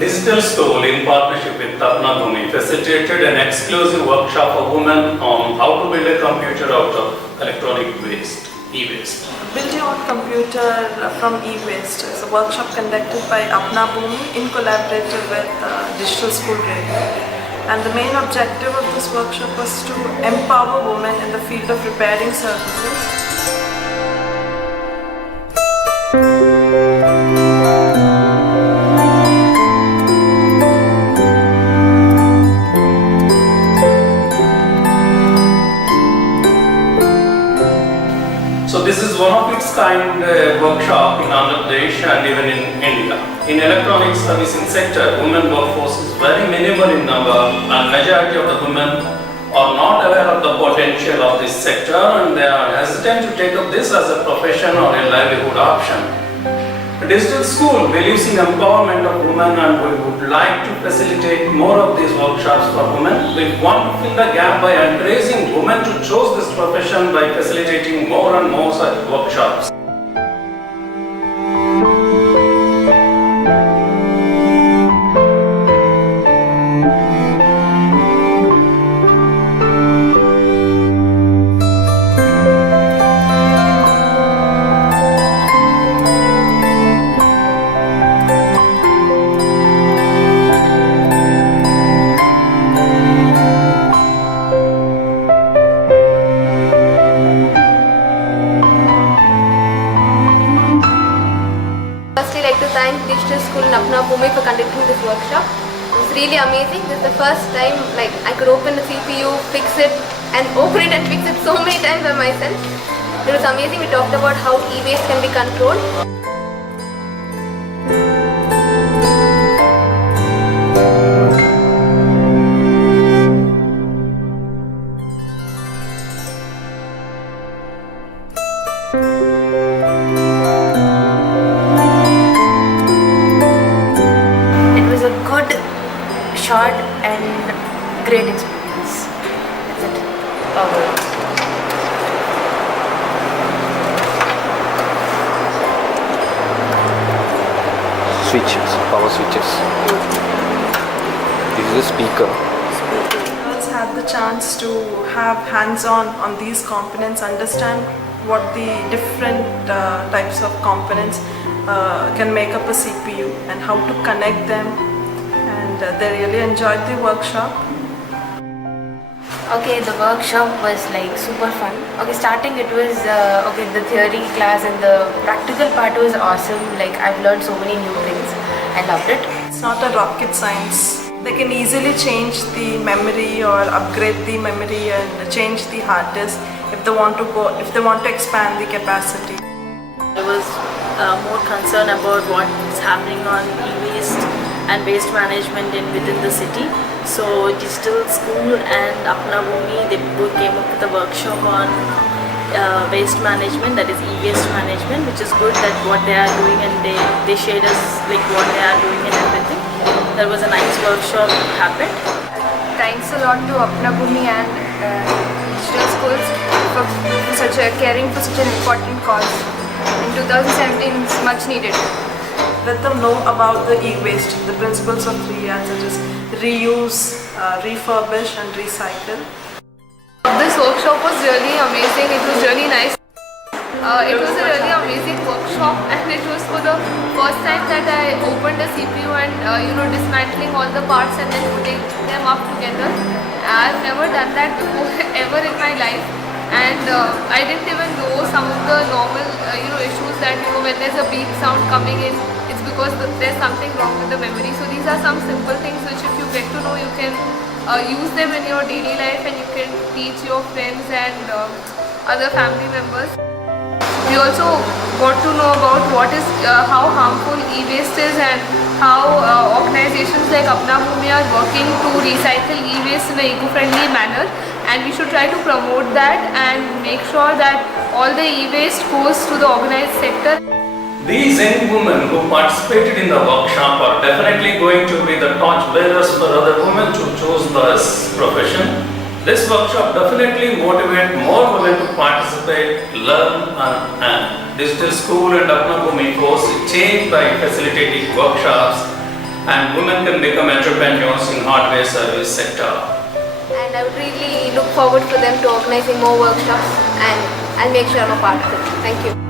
Digital School, in partnership with Tapna Bhumi, facilitated an exclusive workshop for women on how to build a computer out of electronic waste, e-waste. Build your own computer from e-waste is a workshop conducted by Tapna Bhumi in collaboration with Digital School Radio. And the main objective of this workshop was to empower women in the field of repairing services. So this is one of its kind workshop in Andhra Pradesh and even in India. In electronic servicing sector, women workforce is very minimal in number, and majority of the women are not aware of the potential of this sector, and they are hesitant to take up this as a profession or a livelihood option. The Digital School believes in empowerment of women, and we would like to facilitate more of these workshops for women. We want to fill the gap by encouraging women to choose this profession by facilitating more and more such workshops. Firstly, I'd like to thank Digital School and Tapna Bhumi for conducting this workshop. It was really amazing. This is the first time I could open the CPU, fix it and open it and fix it so many times by myself. It was amazing. We talked about how e-waste can be controlled. Short and great experience. That's it. Switches, power switches. This is a speaker. Girls had the chance to have hands-on on these components, understand what the different types of components can make up a CPU and how to connect them. They really enjoyed the workshop. Okay, the workshop was super fun. Okay, starting it was the theory class and the practical part was awesome. I've learned so many new things. I loved it. It's not a rocket science. They can easily change the memory or upgrade the memory and change the hard disk if they want to expand the capacity. I was more concerned about what's happening on e-waste and waste management within the city. So Digital School and Tapna Bhumi, they both came up with a workshop on waste management, that is e-waste management, which is good that what they are doing, and they shared us what they are doing and everything. There was a nice workshop happened. Thanks a lot to Tapna Bhumi and Digital Schools for caring for such an important cause. In 2017, it's much needed. Let them know about the e-waste, the principles of 3R, such as reuse, refurbish and recycle. This workshop was really amazing. It was really nice. It was a really amazing workshop, and it was for the first time that I opened a CPU and dismantling all the parts and then putting them up together. I've never done that before ever in my life, and I didn't even know some of the normal issues that when there's a beep sound coming in, it's because there's something wrong with the memory. So these are some simple things which if you get to know, you can use them in your daily life and you can teach your friends and other family members. We also got to know about how harmful e-waste is and how organizations like Tapna Bhumi are working to recycle e-waste in an eco-friendly manner, and we should try to promote that and make sure that all the e-waste goes to the organized sector. These young women who participated in the workshop are definitely going to be the torch bearers for other women to choose this profession. This workshop definitely motivates more women to participate, learn and Digital School and Tapna Bhumi course change by facilitating workshops and women can become entrepreneurs in hardware service sector. And I would really look forward for them to organizing more workshops, and I'll make sure I'm a part of it. Thank you.